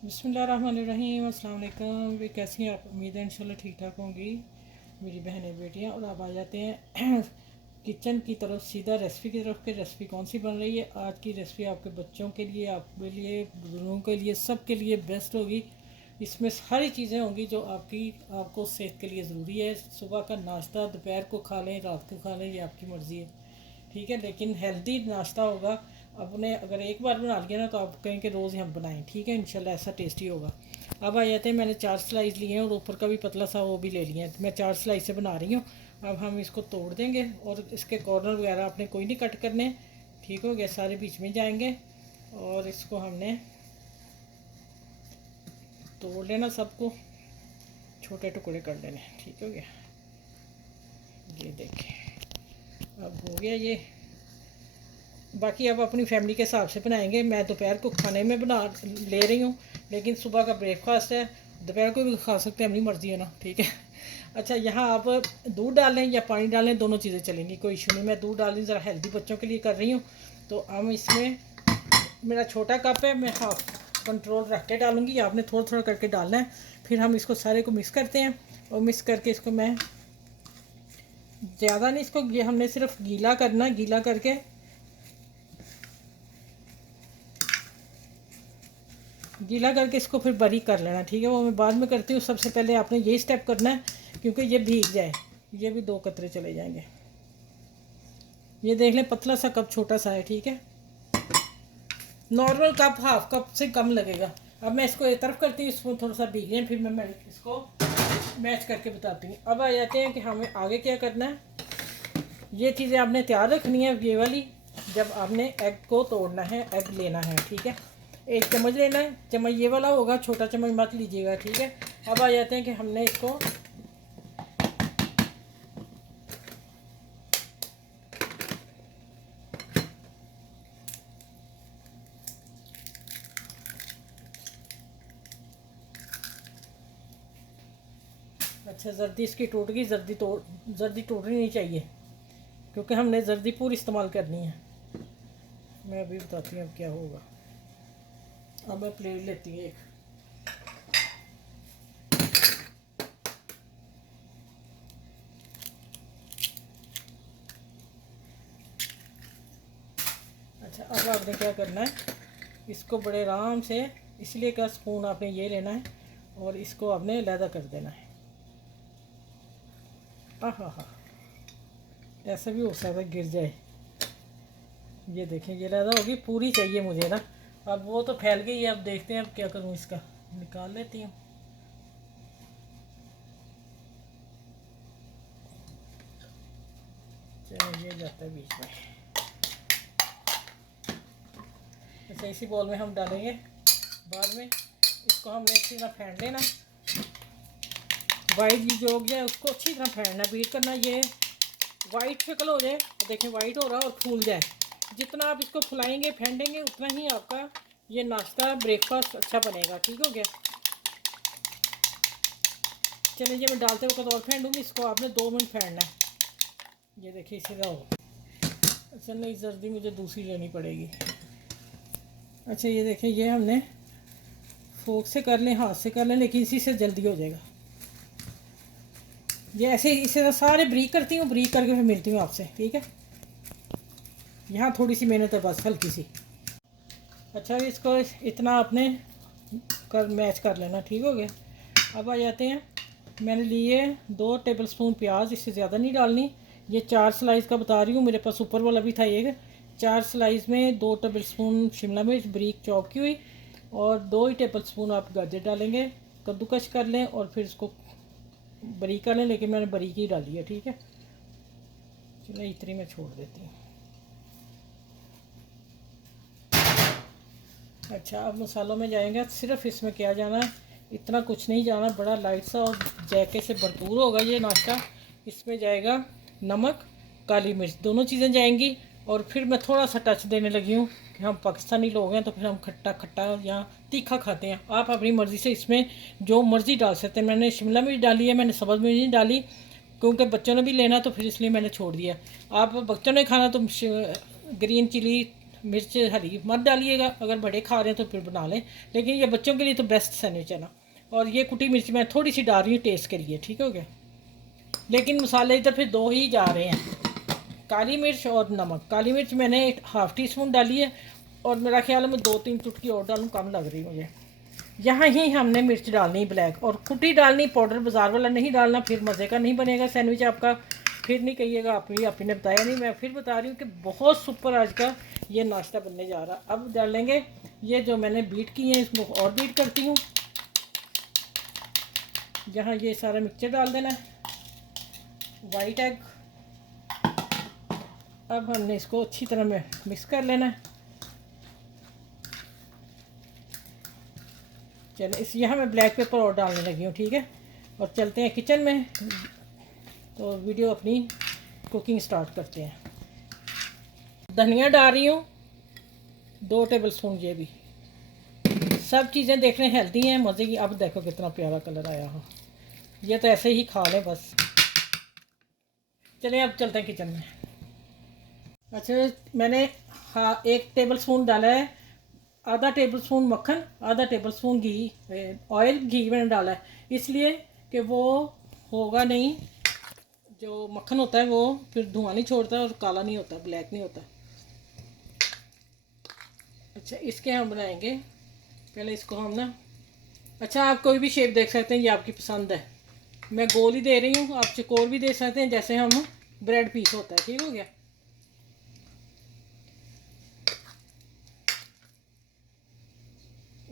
बिस्मिल्लाहिर्रहमानिर्रहीम। अस्सलाम वालेकुम। वे कैसी हैं आप? उम्मीद है इंशाल्लाह ठीक ठाक होंगी मेरी बहनें बेटियां। और अब आ जाते हैं किचन की तरफ, सीधा रेसिपी की तरफ। कि रेसिपी कौन सी बन रही है। आज की रेसिपी आपके बच्चों के लिए, आपके लिए, बुजुर्गों के लिए, सब के लिए बेस्ट होगी। इसमें सारी चीज़ें होंगी जो आपको सेहत के लिए ज़रूरी है। सुबह का नाश्ता दोपहर को खा लें, रात को खा लें, ये आपकी मर्ज़ी है, ठीक है। लेकिन हेल्दी नाश्ता होगा। अपने अगर एक बार बना लिया ना तो आप कहें कि रोज़ ही हम बनाएं, ठीक है। इंशाल्लाह ऐसा टेस्टी होगा। अब आ जाते हैं, मैंने 4 स्लाइस लिए हैं और ऊपर का भी पतला सा वो भी ले लिया है। मैं 4 स्लाइस से बना रही हूँ। अब हम इसको तोड़ देंगे और इसके कॉर्नर वगैरह आपने कोई नहीं कट करने, ठीक हो गया। सारे बीच में जाएंगे और इसको हमने तोड़ लेना, सबको छोटे टुकड़े कर लेने, ठीक हो गया। ये देखें, अब हो गया ये। बाकी अब अपनी फैमिली के हिसाब से बनाएंगे। मैं दोपहर को खाने में बना ले रही हूँ, लेकिन सुबह का ब्रेकफास्ट है, दोपहर को भी खा सकते हैं, अपनी मर्ज़ी है ना, ठीक है। अच्छा, यहाँ आप दूध डालें या पानी डालें, दोनों चीज़ें चलेंगी, कोई इशू नहीं। मैं दूध डाल रही हूँ, ज़रा हेल्दी बच्चों के लिए कर रही हूँ। तो हम इसमें, मेरा छोटा कप है, मैं हाफ कंट्रोल रख के डालूँगी, आपने थोड़ा थोड़ा करके डालना है। फिर हम इसको सारे को मिक्स करते हैं और मिक्स करके इसको मैं ज़्यादा नहीं, इसको ये हमने सिर्फ गीला करना, गीला करके गीला करके इसको फिर बारीक कर लेना, ठीक है। वो मैं बाद में करती हूँ। सबसे पहले आपने यही स्टेप करना है, क्योंकि ये भीग जाए। ये भी 2 कतरे चले जाएंगे। ये देख लें, पतला सा कप, छोटा सा है, ठीक है। नॉर्मल कप हाफ कप से कम लगेगा। अब मैं इसको एक तरफ करती हूँ, इसको थोड़ा सा भीगे, फिर मैं इसको मैच करके बताती हूँ। अब आ जाते हैं कि हमें आगे क्या करना है। ये चीज़ें आपने तैयार रखनी है, ये वाली। जब आपने एग को तोड़ना है, एग लेना है, ठीक है। 1 चम्मच लेना है, चम्मच ये वाला होगा, छोटा चम्मच मत लीजिएगा, ठीक है। अब आ जाते हैं कि हमने इसको अच्छा, जर्दी इसकी टूट गई। जर्दी टूटनी नहीं चाहिए, क्योंकि हमने जर्दी पूरी इस्तेमाल करनी है। मैं अभी बताती हूँ अब क्या होगा। अब मैं प्लेट लेती हूँ एक। अच्छा, अब आपने क्या करना है, इसको बड़े आराम से, इसलिए का स्पून आपने ये लेना है और इसको आपने अलहदा कर देना है। हाँ हाँ हाँ, ऐसा भी हो सकता है गिर जाए। ये देखें, ये अलहदा होगी, पूरी चाहिए मुझे ना। अब वो तो फैल गई है। अब देखते हैं अब क्या करूँ, इसका निकाल लेती हूँ। चलो, ये जाता है बीच में। अच्छा, इसी बॉल में हम डालेंगे बाद में। इसको हमने अच्छी तरह फेंट लेना। वाइट जो हो गया उसको अच्छी तरह फेंटना, बीट करना। ये वाइट शक्ल हो जाए, देखें वाइट हो रहा है और फूल जाए। जितना आप इसको फुलाएंगे, फेंटेंगे, उतना ही आपका ये नाश्ता ब्रेकफास्ट अच्छा बनेगा, ठीक हो गया। चलिए, ये मैं डालते वक्त और फेंटूँगी इसको। आपने 2 मिनट फेंटना है। ये देखिए, इसी तरह हो। अच्छा, नहीं, जर्दी मुझे दूसरी लेनी पड़ेगी। अच्छा, ये देखें, ये हमने फोक से कर लें, हाथ से कर लें, लेकिन इसी से जल्दी हो जाएगा। ये ऐसे इसे सारे ब्रीक करती हूँ, ब्रीक करके फिर मिलती हूँ आपसे, ठीक है। यहाँ थोड़ी सी मेहनत है बस, हल्की सी। अच्छा, इसको इतना आपने मैच कर लेना, ठीक हो गया। अब आ जाते हैं, मैंने लिए 2 टेबलस्पून प्याज, इससे ज़्यादा नहीं डालनी। ये 4 स्लाइस का बता रही हूँ, मेरे पास ऊपर वाला भी था एक। 4 स्लाइस में 2 टेबलस्पून शिमला मिर्च बारीक चॉप की हुई, और 2 ही टेबलस्पून आप गाजर डालेंगे, कद्दूकश कर लें और फिर इसको बारीक कर लें, लेकिन मैंने बारीक ही डाली है, ठीक है। चलो, इतनी मैं छोड़ देती हूँ। अच्छा, अब मसालों में जाएंगे। सिर्फ इसमें क्या जाना है, इतना कुछ नहीं जाना, बड़ा लाइट सा और जायके से भरपूर होगा ये नाश्ता। इसमें जाएगा नमक, काली मिर्च, दोनों चीज़ें जाएंगी। और फिर मैं थोड़ा सा टच देने लगी हूँ कि हम पाकिस्तानी लोग हैं, तो फिर हम खट्टा खट्टा या तीखा खाते हैं। आप अपनी मर्ज़ी से इसमें जो मर्ज़ी डाल सकते हैं। मैंने शिमला मिर्च डाली है, मैंने सब्ज़ मिर्च नहीं डाली, क्योंकि बच्चों ने भी लेना, तो फिर इसलिए मैंने छोड़ दिया। आप बच्चों ने खाना तो ग्रीन चिली मिर्च हरी मत डालिएगा, अगर बड़े खा रहे हैं तो फिर बना लें, लेकिन ये बच्चों के लिए तो बेस्ट सैंडविच है ना। और ये कुटी मिर्च मैं थोड़ी सी डाल रही हूँ टेस्ट के लिए, ठीक हो गया। लेकिन मसाले इधर फिर दो ही जा रहे हैं, काली मिर्च और नमक। काली मिर्च मैंने 1/2 टीस्पून डाली है, और मेरा ख्याल है मैं 2-3 चुटकी और डालूँ, कम लग रही मुझे। यहाँ ही हमने मिर्च डालनी ब्लैक, और कुटी डालनी, पाउडर बाज़ार वाला नहीं डालना, फिर मज़े का नहीं बनेगा सैंडविच आपका। फिर नहीं कहिएगा आपने बताया नहीं, मैं फिर बता रही हूँ कि बहुत सुपर आज का ये नाश्ता बनने जा रहा। अब डालेंगे ये जो मैंने बीट किए हैं, इसको और बीट करती हूँ। यहाँ ये सारा मिक्सचर डाल देना है, वाइट एग। अब हमने इसको अच्छी तरह में मिक्स कर लेना है। चलो इस यहाँ मैं ब्लैक पेपर और डालने लगी हूँ, ठीक है। और चलते हैं किचन में, तो वीडियो अपनी कुकिंग स्टार्ट करते हैं। धनिया डाल रही हूँ 2 टेबल स्पून, ये भी सब चीज़ें देख रहे हैं हेल्दी हैं, मज़े की। अब देखो कितना प्यारा कलर आया हो, ये तो ऐसे ही खा लें बस। चलिए अब चलते हैं किचन में। अच्छा मैंने 1 टेबल स्पून डाला है, आधा टेबल स्पून मक्खन, आधा टेबल स्पून घी, घी मैंने डाला है इसलिए कि वो होगा नहीं, जो मक्खन होता है वो फिर धुआं नहीं छोड़ता और काला नहीं होता, ब्लैक नहीं होता। अच्छा इसके हम बनाएंगे, पहले इसको हम ना, अच्छा आप कोई भी शेप देख सकते हैं, ये आपकी पसंद है। मैं गोल ही दे रही हूँ, आप चकोर भी दे सकते हैं, जैसे हम ब्रेड पीस होता है, ठीक हो गया।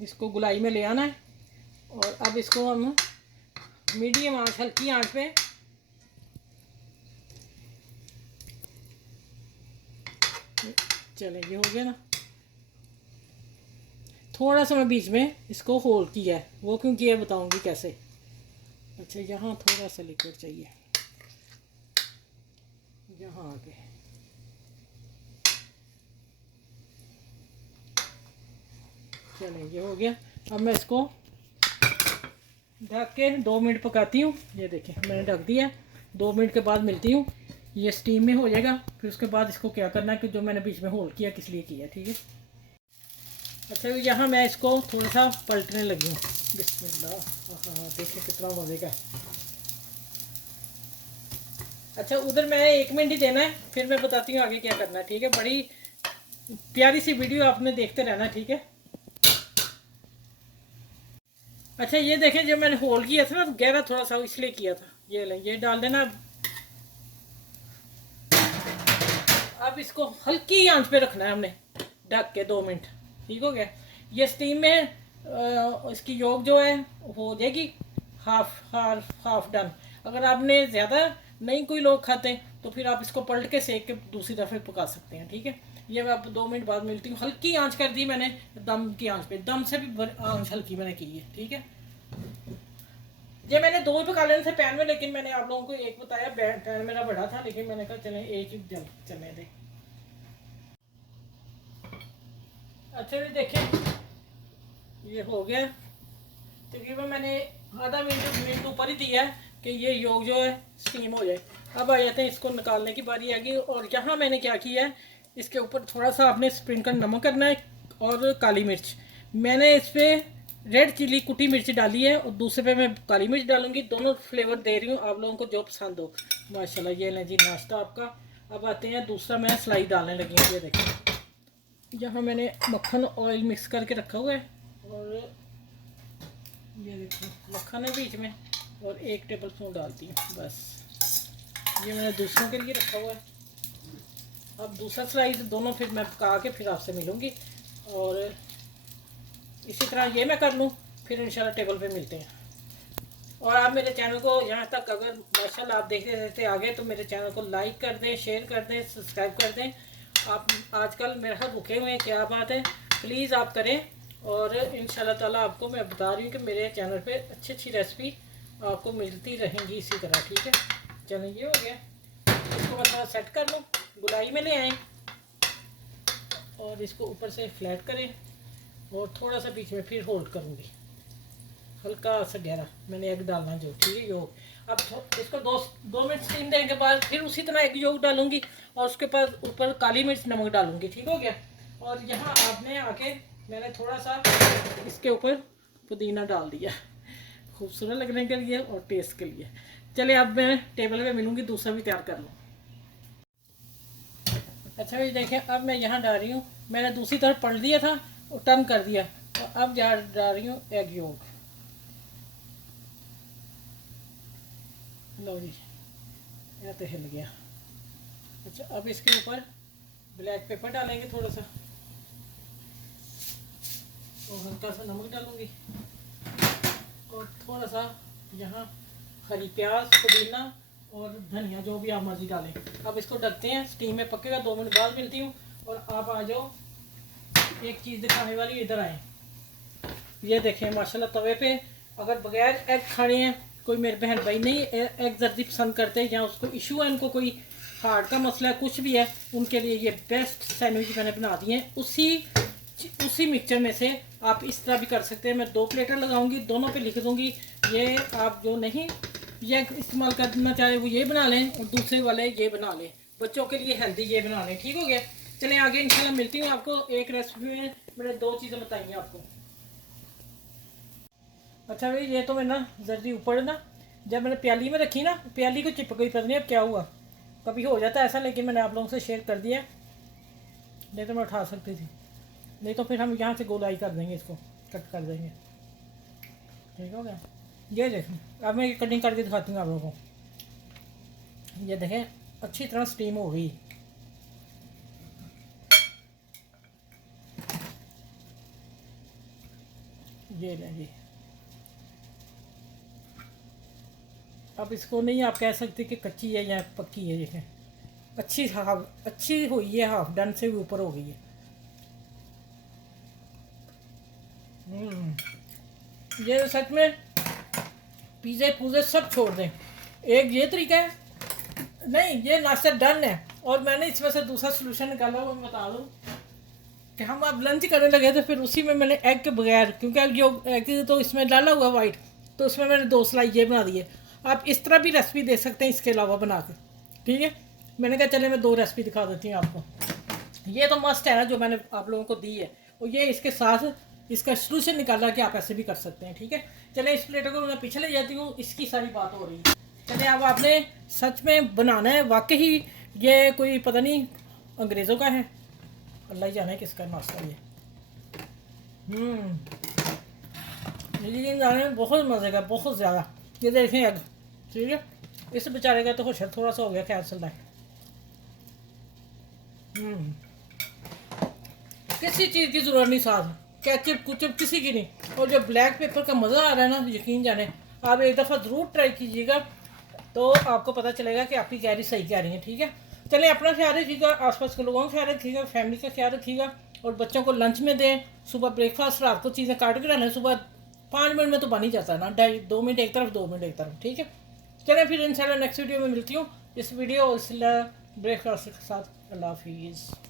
इसको गुलाई में ले आना है, और अब इसको हम मीडियम आंच, हल्की आंच पे चले, ये हो गया ना। थोड़ा सा मैं बीच में इसको होल किया है, वो क्यों किया बताऊंगी कैसे। अच्छा यहाँ थोड़ा सा लिक्विड चाहिए, यहाँ आगे। चले ये हो गया। अब मैं इसको ढक के 2 मिनट पकाती हूँ। ये देखें मैंने ढक दिया, 2 मिनट के बाद मिलती हूँ। ये स्टीम में हो जाएगा, फिर उसके बाद इसको क्या करना है कि जो मैंने बीच में होल किया किस लिए किया, ठीक है। अच्छा यहाँ मैं इसको थोड़ा सा पलटने लगी हूँ, बिस्मिल्लाह। हाँ देखिए कितना मज़े का। अच्छा उधर मैं 1 मिनट ही देना है, फिर मैं बताती हूँ आगे क्या करना है, ठीक है। बड़ी प्यारी सी वीडियो आपने देखते रहना, ठीक है। अच्छा ये देखें जो मैंने होल किया था ना, तो गहरा थोड़ा सा इसलिए किया था। ये लें, ये डाल देना। अब इसको हल्की आंच पे रखना है हमने, ढक के 2 मिनट, ठीक हो गया। ये स्टीम में इसकी योग जो है हो जाएगी हाफ डन। अगर आपने ज़्यादा नहीं कोई लोग खाते तो फिर आप इसको पलट के सेक के दूसरी तरफ पका सकते हैं, ठीक है। ये मैं अब 2 मिनट बाद मिलती हूँ। हल्की आंच कर दी मैंने, दम की आंच पे, दम से भी आंच हल्की मैंने की है, ठीक है। ये मैंने 2 पका लेने थे पैन में, लेकिन मैंने आप लोगों को एक बताया, पैन मेरा बड़ा था, लेकिन मैंने कहा चलें एक ही चलने दें। अच्छा भी देखें ये हो गया तकरीबन, मैंने आधा मिनट ऊपर ही दिया है कि ये योग जो है स्टीम हो जाए। अब आ जाते हैं, इसको निकालने की बारी आ गई। और यहाँ मैंने क्या किया है, इसके ऊपर थोड़ा सा आपने स्प्रिंकल नमक करना है, और काली मिर्च। मैंने इस पर रेड चिली कुटी मिर्च डाली है, और दूसरे पे मैं काली मिर्च डालूंगी। दोनों फ्लेवर दे रही हूँ आप लोगों को जो पसंद हो। माशाल्लाह ये लें जी नाश्ता आपका। अब आते हैं दूसरा, मैं स्लाइस डालने लगी हूँ। ये देखें यहाँ मैंने मक्खन ऑयल मिक्स करके रखा हुआ है, और ये देखो मक्खन है बीच में, और 1 टेबल स्पून डालती हूँ बस। ये मैंने दूसरों के लिए रखा हुआ है। अब दूसरा स्लाइस दोनों फिर मैं पका के फिर आपसे मिलूँगी, और इसी तरह ये मैं कर लूँ, फिर इंशाल्लाह टेबल पे मिलते हैं। और आप मेरे चैनल को यहाँ तक अगर माशाल्लाह आप देखते रहते आगे, तो मेरे चैनल को लाइक कर दें, शेयर कर दें, सब्सक्राइब कर दें। आप आजकल मेरे साथ भूखे हुए हैं, क्या बात है, प्लीज़ आप करें। और इंशाल्लाह ताला आपको मैं बता रही हूँ कि मेरे चैनल पे अच्छी अच्छी रेसिपी आपको मिलती रहेंगी इसी तरह, ठीक है। चलिए ये हो गया, इसको मैं थोड़ा सेट कर लूँ, गुलाई में ले आएँ, और इसको ऊपर से फ्लैट करें, और थोड़ा सा बीच में फिर होल्ड करूँगी, हल्का सा गहरा मैंने एग डालना जो, ठीक है। योग अब इसको 2 मिनट स्टीम देने के बाद फिर उसी तरह एग योग डालूंगी, और उसके बाद ऊपर काली मिर्च नमक डालूंगी, ठीक हो गया। और यहाँ आपने आके मैंने थोड़ा सा इसके ऊपर पुदीना डाल दिया खूबसूरत लगने के लिए और टेस्ट के लिए। चले अब मैं टेबल पे मिलूँगी, दूसरा भी तैयार कर लूँ। अच्छा भाई देखिए, अब मैं यहाँ डाल रही हूँ, मैंने दूसरी तरफ पलट दिया था और टर्न कर दिया, और अब यहाँ डाल रही हूँ एग योक। लो जी, यह तो हिल गया। अच्छा, अब इसके ऊपर ब्लैक पेपर डालेंगे थोड़ा सा, और हल्का सा नमक डालूंगी, और थोड़ा सा यहाँ हरी प्याज, पुदीना और धनिया, जो भी आप मर्जी डालें। अब इसको ढकते हैं, स्टीम में पकेगा। 2 मिनट बाद मिलती हूँ। और आप आ जाओ, एक चीज़ दिखाने वाली, इधर आए। ये देखें माशाल्लाह, तवे पे अगर बगैर एग खाने हैं, कोई मेरे बहन भाई नहीं एग जल्दी पसंद करते, या उसको इशू है, उनको कोई हार्ट का मसला है, कुछ भी है, उनके लिए ये बेस्ट सैंडविच मैंने बना दिए हैं। उसी मिक्सचर में से आप इस तरह भी कर सकते हैं। मैं 2 प्लेटर लगाऊंगी, दोनों पे लिख दूंगी। ये आप जो नहीं ये इस्तेमाल करना चाहे वो ये बना लें, और दूसरे वाले ये बना लें, बच्चों के लिए हेल्दी ये बना लें। ठीक हो गया। चलें आगे इंशाल्लाह मिलती हूँ आपको एक रेसिपी में। मैंने 2 चीज़ें बताई हैं आपको। अच्छा भाई, ये तो मैं ना जल्दी ऊपर ना, जब मैंने प्याली में रखी ना, प्याली को चिपक गई, पता नहीं अब क्या हुआ। कभी हो जाता है ऐसा, लेकिन मैंने आप लोगों से शेयर कर दिया, नहीं तो मैं उठा सकती थी, नहीं तो फिर हम यहाँ से गोलाई कर देंगे, इसको कट कर देंगे। ठीक हो गया। ये देखें, अब मैं कटिंग करके दिखाती हूँ आप लोगों को। ये देखें, अच्छी तरह स्टीम हो गई। ये लें जी। अब इसको नहीं आप कह सकते कि कच्ची है या पक्की है। देखें, अच्छी हुई है, हाफ डन से भी ऊपर हो गई है। ये सच में पिज़्ज़े पूज़े सब छोड़ दें। एक ये तरीका है, नहीं ये नाश्ता डन है। और मैंने इसमें से दूसरा सोल्यूशन निकाला, वो मैं बता दूँ कि हम अब लंच करने लगे थे, फिर उसी में मैंने एग के बगैर, क्योंकि एग तो इसमें डाला हुआ वाइट, तो उसमें मैंने 2 स्लाइस ये बना दिए। आप इस तरह भी रेसिपी दे सकते हैं इसके अलावा बना कर। ठीक है, मैंने कहा चले मैं 2 रेसिपी दिखा देती हूँ आपको। ये तो मस्ट है ना जो मैंने आप लोगों को दी है, और ये इसके साथ इसका सोल्यूशन निकाला कि आप ऐसे भी कर सकते हैं। ठीक है, चले इस प्लेट को मैं पीछे ले जाती हूँ, इसकी सारी बात हो रही है। चले अब आपने सच में बनाना है, वाकई ये कोई पता नहीं अंग्रेज़ों का है, अल्लाह ही जाने किसका नाश्ता ये। लेकिन जाने में बहुत मज़े का, बहुत ज़्यादा। ये देखें एग, ठीक है, इस बेचारे का तो खुश है, थोड़ा सा हो गया, खैर चल रहा है। किसी चीज़ की ज़रूरत नहीं साथ, कैचअप कुचअप किसी की नहीं। और जो ब्लैक पेपर का मज़ा आ रहा है ना, यकीन जाने आप एक दफ़ा ज़रूर ट्राई कीजिएगा, तो आपको पता चलेगा कि आपकी कैरी सही कह रही है। ठीक है, चलिए अपना ख्याल रखिएगा, आसपास के लोगों का ख्याल रखिएगा, फैमिली का ख्याल रखिएगा, और बच्चों को लंच में दें। सुबह ब्रेकफास्ट, रात को चीज़ें काट के रहना, सुबह 5 मिनट में तो बन ही जाता है ना, 2 मिनट एक तरफ, 2 मिनट एक तरफ। ठीक है, चलें फिर इंशाल्लाह नेक्स्ट वीडियो में मिलती हूँ, इस वीडियो और ब्रेकफास्ट के साथ। अल्लाह हाफिज़।